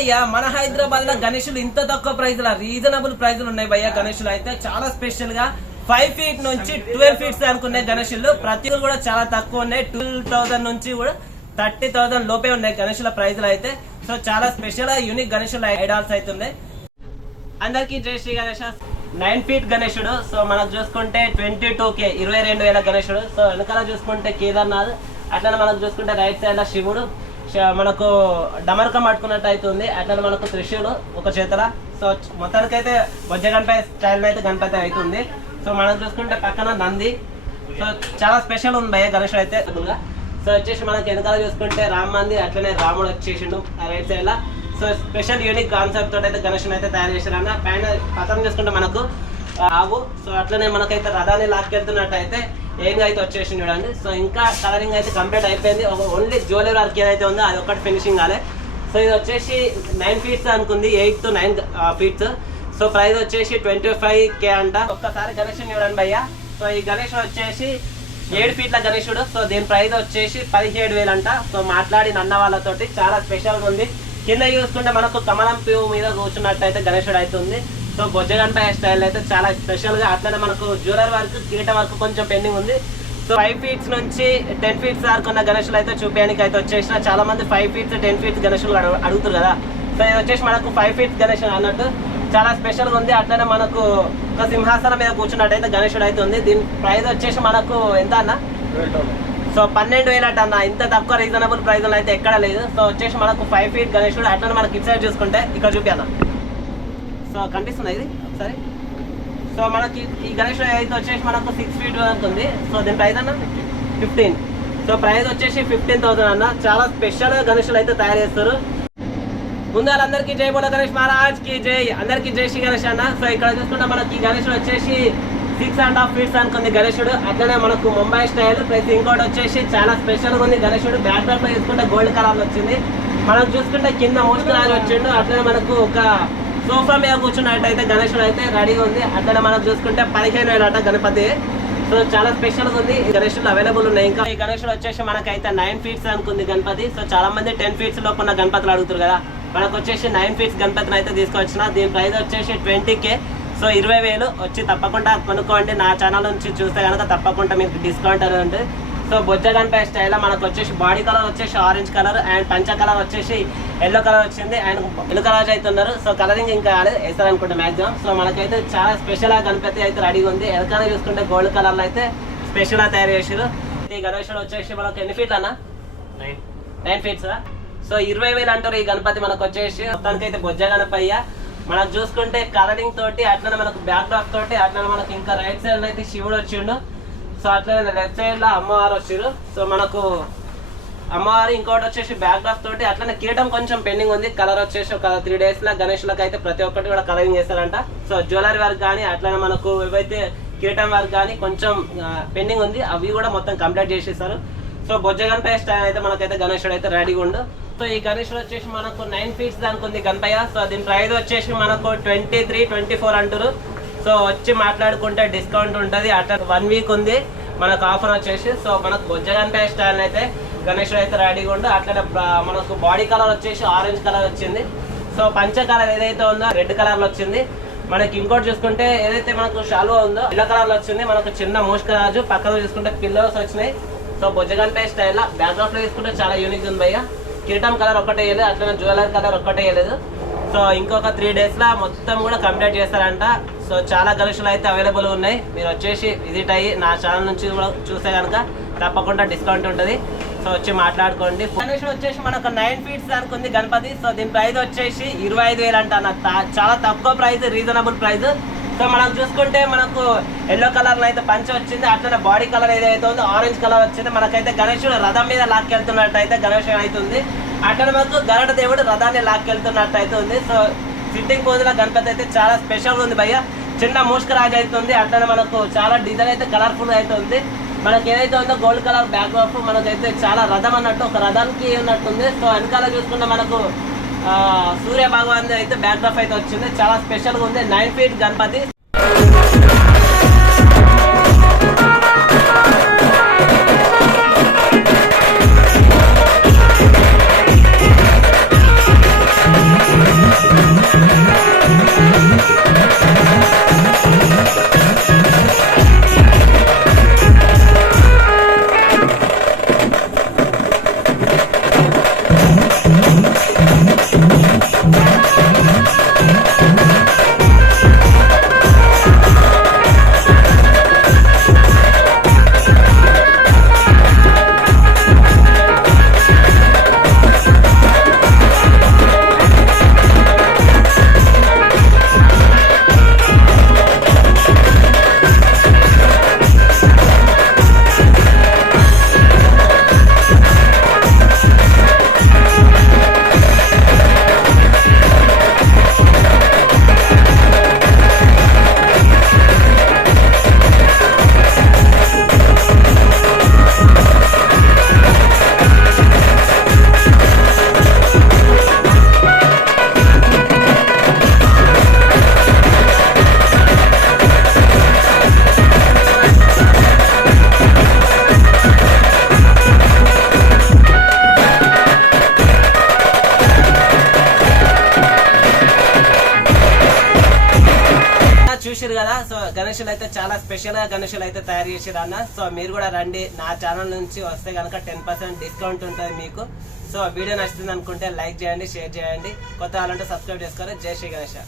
భయ్యా మన హైదరాబాద్ లో గణేషులు ఇంత తక్కువ ప్రైస్ లో రీజనబుల్ ప్రైజులు ఉన్నాయి భయ్యా. గణేషులు అయితే చాలా స్పెషల్ గా 5 ఫీట్ నుంచి 12 ఫీట్స్ అనుకునే గణేషులు ప్రతి కూడా చాలా తక్కువ ఉన్నాయి. 12,000 నుంచి కూడా 30,000 లోపే ఉన్నాయి గణేషుల ప్రైజులు అయితే. సో చాలా స్పెషల్ గా యూనిక్ గణేషుల ఐడాల్స్ అయితే ఉన్నాయి. అందరికి జై శ్రీ గణేష. 9 ఫీట్ గణేశుడు. సో మనకు చూసుకుంటే 22K 22,000 గణేశుడు. సో వెనకాల చూసుకుంటే కేదార్నాథ్, అట్లా మనకు చూసుకుంటే రైట్ సైడ్ లో శివుడు, మనకు డమరకం పట్టుకున్నట్టు అవుతుంది. అట్లా మనకు త్రిశూలు ఒక చేతల. సో మొత్తానికైతే బొజ్జ గణపతి స్టైల్ అయితే గణపతి అవుతుంది. సో మనం చూసుకుంటే పక్కన నంది. సో చాలా స్పెషల్ ఉంది భయ్య గణేశుడు అయితే. సో వచ్చేసి మనకి వెనకాల చూసుకుంటే రామ్ మంది, అట్లనే రాముడు వచ్చేసిండు రైట్ సైడ్ లా. సో స్పెషల్ యూనిక్ కాన్సెప్ట్ తోటి అయితే గణేశుని అయితే తయారు చేశారన్న. పైన పక్కన చూసుకుంటే మనకు ఆవు. సో అట్లనే మనకైతే రథాన్ని లాక్కెళ్తున్నట్టు అయితే ఏంగా అయితే వచ్చేసి చూడండి. సో ఇంకా కలరింగ్ అయితే కంప్లీట్ అయిపోయింది. ఓన్లీ జ్యువెలరీ వర్క్ ఏదైతే ఉందో అది ఒకటి ఫినిషింగ్ కాలే. సో ఇది వచ్చేసి 9 ఫీట్స్ అనుకుంది, 8 to 9 ఫీట్స్. సో ప్రైస్ వచ్చేసి 25K అంట. ఒక్కసారి గణేశుని చూడండి భయ్య. సో ఈ గణేశుడు వచ్చేసి 7 ఫీట్ల గణేశుడు. సో దీని ప్రైస్ వచ్చేసి 17,000 అంట. సో మాట్లాడి అన్న వాళ్ళతోటి చాలా స్పెషల్గా ఉంది. కింద చూసుకుంటే మనకు కమలం పువ్వు మీద కూర్చున్నట్టు అయితే గణేశుడు అవుతుంది. సో బొజ్జ గణపతి స్టైల్ అయితే చాలా స్పెషల్ గా. అట్లనే మనకు జ్యువెలరీ వర్క్, కిరీట వర్క్ కొంచెం పెండింగ్ ఉంది. సో 5 ఫీట్స్ నుంచి 10 ఫీట్స్ వరకు ఉన్న గణేశులు అయితే చూపించడానికి అయితే వచ్చేసిన. చాలా మంది 5 ఫీట్స్ 10 ఫీట్స్ గణేశులు అడుగుతారు కదా. సో ఇది వచ్చేసి మనకు 5 ఫీట్స్ గణేశుడు అన్నట్టు చాలా స్పెషల్ గా ఉంది. అట్లనే మనకు ఒక సింహాసనం మీద కూర్చున్నట్టు అయితే గణేశుడు అయితే ఉంది. దీని ప్రైస్ వచ్చేసి మనకు ఎంత అన్న? సో 12,000 అన్న. ఇంత తక్కువ రీజనబుల్ ప్రైస్ అయితే ఎక్కడ లేదు. సో వచ్చేసి మనకు 5 ఫీట్ గణేశుడు. అట్లనే మనకి ఇటు సైడ్ చూసుకుంటే ఇక్కడ చూపిద్దాం. సో కనిపిస్తుంది ఇది ఒకసారి. సో మనకి ఈ గణేశుడు అయితే వచ్చేసి మనకు 6 ఫీట్ ఉంటుంది. సో దీని ప్రైస్ అన్న 15. సో ప్రైస్ వచ్చేసి 15,000 అన్న. చాలా స్పెషల్ గా గణేశులు అయితే తయారు చేస్తారు. ముందు వాళ్ళందరికీ జై బోలో గణేష్ మహారాజ్ కి జై. అందరికీ జై శ్రీ గణేష్ అన్న. సో ఇక్కడ చూసుకుంటే మనకి ఈ గణేశుడు వచ్చేసి 6.5 ఫీట్స్ అనుకుంది గణేశుడు. అట్లనే మనకు ముంబై స్టైల్ ప్లస్ ఇంకోటి వచ్చేసి చాలా స్పెషల్ గా ఉంది గణేశుడు. బ్యాక్ డ్రాప్ లో చూసుకుంటే గోల్డ్ కలర్ వచ్చింది. మనం చూసుకుంటే కింద మోస్కరాజు వచ్చిండు. అట్లనే మనకు ఒక సోఫా మీద కూర్చున్నట్టు అయితే గణేశుడు అయితే రెడీగా ఉంది. అట్లనే మనం చూసుకుంటే 15,000 అట గణపతి. సో చాలా స్పెషల్ గా ఉంది. గణేశుడు అవైలబుల్ ఉన్నాయి. ఇంకా ఈ గణేశుడు వచ్చేసి మనకైతే 9 ఫీట్స్ అనుకుంది గణపతి. సో చాలా మంది 10 ఫీట్స్ లోపు ఉన్న గణపతులు అడుగుతారు కదా. మనకు వచ్చేసి 9 ఫీట్స్ గణపతిని అయితే తీసుకొచ్చిన. దీని ప్రైస్ వచ్చేసి 20K. సో 20,000 వచ్చి తప్పకుండా కొనుక్కోండి. నా ఛానల్ నుంచి చూస్తే కనుక తప్పకుండా మీకు డిస్కౌంట్ అనేది ఉంటుంది. సో బొజ్జ గణపతి స్టైల్ మనకు వచ్చేసి బాడీ కలర్ వచ్చేసి ఆరెంజ్ కలర్ అండ్ పంచ కలర్ వచ్చేసి ఎల్లో కలర్ వచ్చింది. అండ్ ఎల్లో కలర్ అయితే ఉన్నారు. సో కలరింగ్ ఇంకా వేస్తారనుకుంటే మ్యాక్సిమం. సో మనకైతే చాలా స్పెషల్ గా గణపతి అయితే రెడీగా ఉంది. ఎలకాన చూసుకుంటే గోల్డ్ కలర్ లో అయితే స్పెషల్ గా తయారు చేసారు. ఈ గణేశుడు వచ్చేసి మనకు ఎన్ని ఫీట్లు అన్న? 9 ఫీట్స్. సో 20,000 అంటారు ఈ గణపతి మనకు వచ్చేసి. మొత్తానికి అయితే బొజ్జ గణపయ్య మనకు చూసుకుంటే కలరింగ్ తోటి, అట్లనే మనకు బ్యాక్ డ్రాప్ తోటి, అట్లనే మనకు ఇంకా రైట్ సైడ్ అయితే శివుడు వచ్చిండు. సో అట్లనే లెఫ్ట్ సైడ్ లో అమ్మవారు వచ్చారు. సో మనకు అమ్మవారు ఇంకోటి వచ్చేసి బ్యాక్ డ్రాప్ తోటి, అట్లనే కిరీటం కొంచెం పెండింగ్ ఉంది. కలర్ వచ్చేసి ఒక 3 days లో గణేశులకు అయితే ప్రతి ఒక్కటి కూడా కలరింగ్ చేస్తారంట. సో జ్యువెలరీ వర్క్ కానీ, అట్లనే మనకు ఏవైతే కిరీటం వర్క్ కానీ కొంచెం పెండింగ్ ఉంది, అవి కూడా మొత్తం కంప్లీట్ చేసేస్తారు. సో బొజ్జ గణపయ్య స్టైల్ అయితే మనకైతే గణేశుడు అయితే రెడీగా ఉండు. సో ఈ గణేశుడు వచ్చేసి మనకు 9 ఫీట్స్ అనుకుంది గణపయ్య. సో దీని ప్రైస్ వచ్చేసి మనకు 23, 24 అంటారు. సో వచ్చి మాట్లాడుకుంటే డిస్కౌంట్ ఉంటుంది. అట్లా 1 వీక్ ఉంది మనకు ఆఫర్ వచ్చేసి. సో మనకు బొజ్జ గణపయ్య స్టైల్ అయితే గణేశుడు అయితే రెడీగా ఉండు. అట్లనే మనకు బాడీ కలర్ వచ్చేసి ఆరెంజ్ కలర్ వచ్చింది. సో పంచ కలర్ ఏదైతే ఉందో రెడ్ కలర్ లో వచ్చింది. మనకి ఇంకోటి చూసుకుంటే ఏదైతే మనకు షాల్వా ఉందో ఎల్లో కలర్ లో వచ్చింది. మనకు చిన్న మోష్కరాజు, పక్కన చూసుకుంటే పిల్లోస్ వచ్చినాయి. సో బొజ్జ గణపయ్య స్టైల్ బ్యాక్ డ్రాప్ లో తీసుకుంటే చాలా యూనిక్ ఉంది భయ్య. కిరీటం కలర్ ఒక్కటే వేయలేదు, అట్లనే జ్యువెలరీ కలర్ ఒక్కటే వేయలేదు. సో ఇంకొక 3 days లో మొత్తం కూడా కంప్లీట్ చేస్తారంట. సో చాలా గణేశులు అయితే అవైలబుల్ ఉన్నాయి. మీరు వచ్చేసి విజిట్ అయ్యి నా ఛానల్ నుంచి కూడా చూస్తే కనుక తప్పకుండా డిస్కౌంట్ ఉంటుంది. సో వచ్చి మాట్లాడుకోండి. గణేశుడు వచ్చేసి మనకు 9 ఫీట్స్ అనుకుంది గణపతి. సో దీని ప్రైస్ వచ్చేసి 25,000 అంట. చాలా తక్కువ ప్రైస్, రీజనబుల్ ప్రైస్. సో మనం చూసుకుంటే మనకు ఎల్లో కలర్ లో అయితే పంచ వచ్చింది. అట్లనే బాడీ కలర్ ఏదైతే ఉందో ఆరెంజ్ కలర్ వచ్చింది. మనకైతే గణేశుడు రథం మీద లాక్కెళ్తున్నట్టు అయితే గణేశుడు అవుతుంది. అట్లనే మనకు గరుడ దేవుడు రథాన్ని లాక్కెళ్తున్నట్టు అయితే ఉంది. సో సిట్టింగ్ పోజుల గణపతి అయితే చాలా స్పెషల్ ఉంది భయ్య. చిన్న మూష్కరాజు అవుతుంది. అట్లనే మనకు చాలా డిజైన్ అయితే కలర్ఫుల్ అయితే ఉంది. మనకి ఏదైతే ఉందో గోల్డ్ కలర్ బ్యాక్ డ్రాప్ మనకైతే చాలా రథం అన్నట్టు ఒక రథానికి ఉన్నట్టుంది. సో వెనకాల చూసుకుంటే మనకు సూర్య భగవాన్ అయితే బ్యాక్ డ్రాప్ అయితే వచ్చింది. చాలా స్పెషల్ గా ఉంది. 9 ఫీట్ గణపతి. గణేషులు అయితే చాలా స్పెషల్ గా గణేషులు అయితే తయారు చేసారు అన్న. సో మీరు కూడా రండి, నా ఛానల్ నుంచి వస్తే కనుక 10% డిస్కౌంట్ ఉంటుంది మీకు. సో వీడియో నచ్చుతుంది అనుకుంటే లైక్ చేయండి, షేర్ చేయండి, కొత్త వాళ్ళంటే సబ్స్క్రైబ్ చేసుకోండి. జై శ్రీ గణేష్.